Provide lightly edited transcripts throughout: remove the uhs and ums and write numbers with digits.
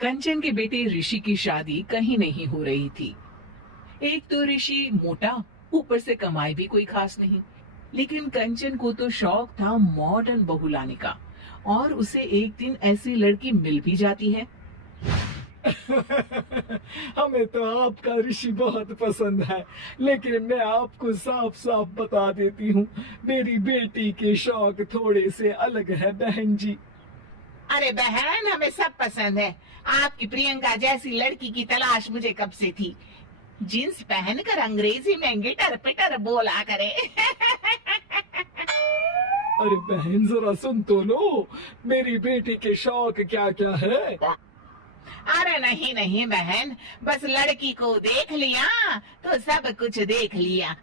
कंचन के बेटे ऋषि की शादी कहीं नहीं हो रही थी। एक तो ऋषि मोटा, ऊपर से कमाई भी कोई खास नहीं। लेकिन कंचन को तो शौक था मॉडर्न बहू लाने का, और उसे एक दिन ऐसी लड़की मिल भी जाती है। हमें तो आपका ऋषि बहुत पसंद है, लेकिन मैं आपको साफ साफ बता देती हूँ, मेरी बेटी के शौक थोड़े से अलग है बहन जी। अरे बहन, हमें सब पसंद है। आपकी प्रियंका जैसी लड़की की तलाश मुझे कब से थी। जींस पहनकर अंग्रेजी में गिटर पिटर बोला करे। अरे बहन जरा सुन तो लो, मेरी बेटी के शौक क्या क्या है। अरे नहीं नहीं बहन, बस लड़की को देख लिया तो सब कुछ देख लिया।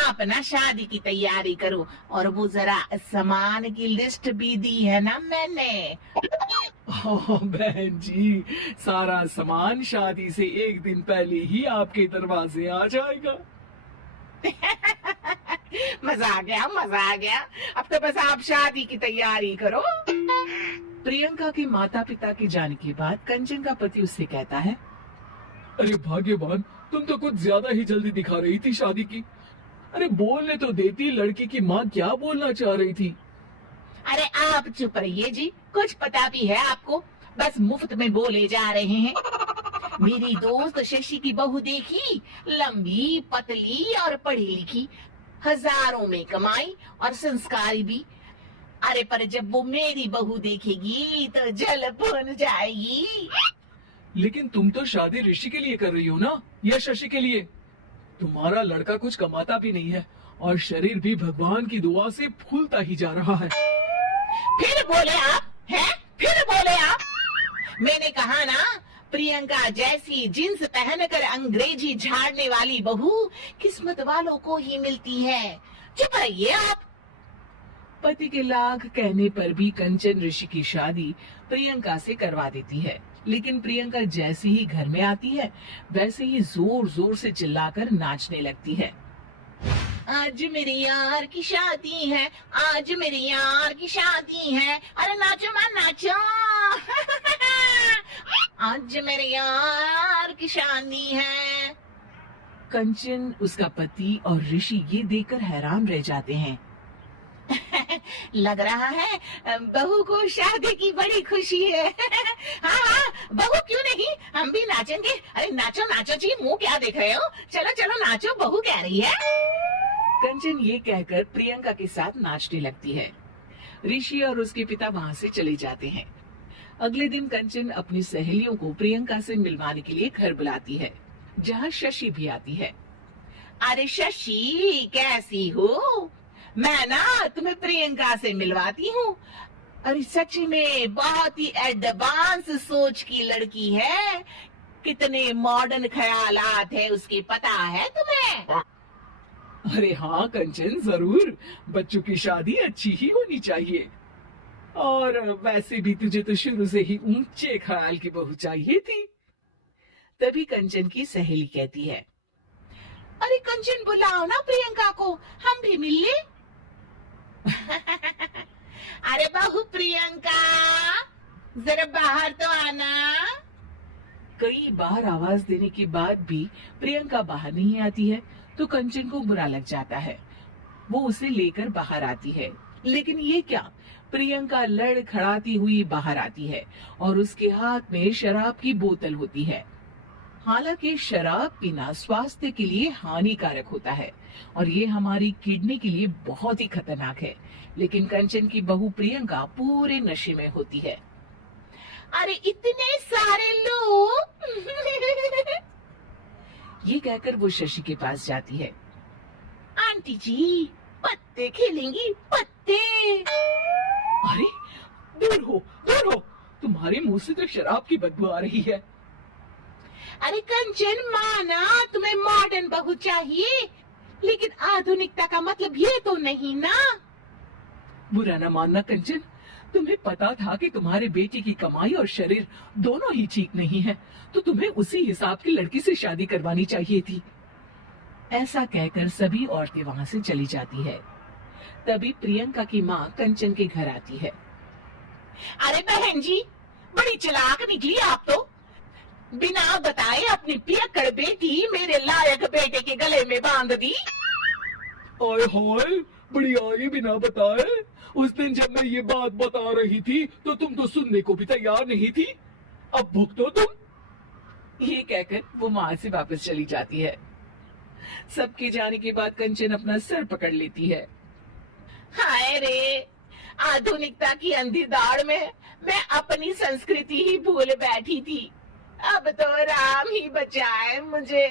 आप ना शादी की तैयारी करो, और वो जरा सामान की लिस्ट भी दी है ना मैंने। हाँ बहन जी, सारा सामान शादी से एक दिन पहले ही आपके दरवाजे आ जाएगा। मजा आ गया, मजा आ गया। अब तो बस आप शादी की तैयारी करो। प्रियंका के माता पिता के जाने के बाद कंचन का पति उससे कहता है, अरे भाग्यवान, तुम तो कुछ ज्यादा ही जल्दी दिखा रही थी शादी की। अरे बोलने तो देती, लड़की की माँ क्या बोलना चाह रही थी। अरे आप चुप रहिए जी, कुछ पता भी है आपको, बस मुफ्त में बोले जा रहे हैं। मेरी दोस्त शशि की बहू देखी, लंबी पतली और पढ़ी लिखी, हजारों में कमाई और संस्कारी भी। अरे पर जब वो मेरी बहू देखेगी तो जल भुन जाएगी। लेकिन तुम तो शादी ऋषि के लिए कर रही हो ना, या शशि के लिए? तुम्हारा लड़का कुछ कमाता भी नहीं है, और शरीर भी भगवान की दुआ से फूलता ही जा रहा है। फिर बोले आप हैं? फिर बोले आप? मैंने कहा ना, प्रियंका जैसी जींस पहनकर अंग्रेजी झाड़ने वाली बहू किस्मत वालों को ही मिलती है। चुप रहिए आप। पति के लाख कहने पर भी कंचन ऋषि की शादी प्रियंका से करवा देती है। लेकिन प्रियंका जैसे ही घर में आती है, वैसे ही जोर जोर से चिल्लाकर नाचने लगती है। आज मेरे यार की शादी है, आज मेरे यार की शादी है, अरे नाचो मां नाचो। आज मेरे यार की शादी है। कंचन, उसका पति और ऋषि ये देखकर हैरान रह जाते हैं। लग रहा है बहू को शादी की बड़ी खुशी है। हाँ हाँ, बहू क्यों नहीं, हम भी नाचेंगे। अरे नाचो नाचो जी, मुंह क्या देख रहे हो, चलो चलो नाचो, बहू कह रही है। कंचन ये कहकर प्रियंका के साथ नाचने लगती है। ऋषि और उसके पिता वहाँ से चले जाते हैं। अगले दिन कंचन अपनी सहेलियों को प्रियंका से मिलवाने के लिए घर बुलाती है, जहाँ शशि भी आती है। अरे शशि, कैसी हो? मैं ना तुम्हें प्रियंका से मिलवाती हूँ। अरे सच्ची में बहुत ही एडवांस सोच की लड़की है, कितने मॉडर्न ख्यालात है उसके, पता है तुम्हें? अरे हाँ कंचन, जरूर। बच्चों की शादी अच्छी ही होनी चाहिए, और वैसे भी तुझे तो शुरू से ही ऊंचे ख्याल की बहू चाहिए थी। तभी कंचन की सहेली कहती है, अरे कंचन बुलाओ ना प्रियंका को, हम भी मिल ले। अरे बहू प्रियंका, जरा बाहर तो आना। कई बार आवाज देने के बाद भी प्रियंका बाहर नहीं आती है, तो कंचन को बुरा लग जाता है। वो उसे लेकर बाहर आती है, लेकिन ये क्या, प्रियंका लड़खड़ाती हुई बाहर आती है और उसके हाथ में शराब की बोतल होती है। हालांकि शराब पीना स्वास्थ्य के लिए हानिकारक होता है और ये हमारी किडनी के लिए बहुत ही खतरनाक है, लेकिन कंचन की बहू प्रियंका पूरे नशे में होती है। अरे इतने सारे लोग। ये कहकर वो शशि के पास जाती है। आंटी जी, पत्ते खेलेंगी, पत्ते। अरे दूर हो, दूर हो, तुम्हारे मुंह से तो शराब की बदबू आ रही है। अरे कंचन, माना तुम्हें मॉडर्न बहू चाहिए, लेकिन आधुनिकता का मतलब ये तो नहीं ना। बुरा न मानना कंचन, तुम्हें पता था कि तुम्हारे बेटी की कमाई और शरीर दोनों ही ठीक नहीं है, तो तुम्हें उसी हिसाब की लड़की से शादी करवानी चाहिए थी। ऐसा कहकर सभी औरतें वहाँ से चली जाती है। तभी प्रियंका की माँ कंचन के घर आती है। अरे बहन जी, बड़ी चालाक निकली आप तो। बिना बताए अपनी पियक्कड़ बेटी मेरे लायक बेटे के गले में बांध दी। आय हाय, बड़ी आई बिना बताए। उस दिन जब मैं ये बात बता रही थी तो तुम तो सुनने को भी तैयार नहीं थी। अब भुगतो तुम। ये कहकर वो वहां से वापस चली जाती है। सबके जाने के बाद कंचन अपना सर पकड़ लेती है। हाय रे, आधुनिकता की अंधी दाड़ में मैं अपनी संस्कृति ही भूल बैठी थी। अब तो राम ही बचाए मुझे।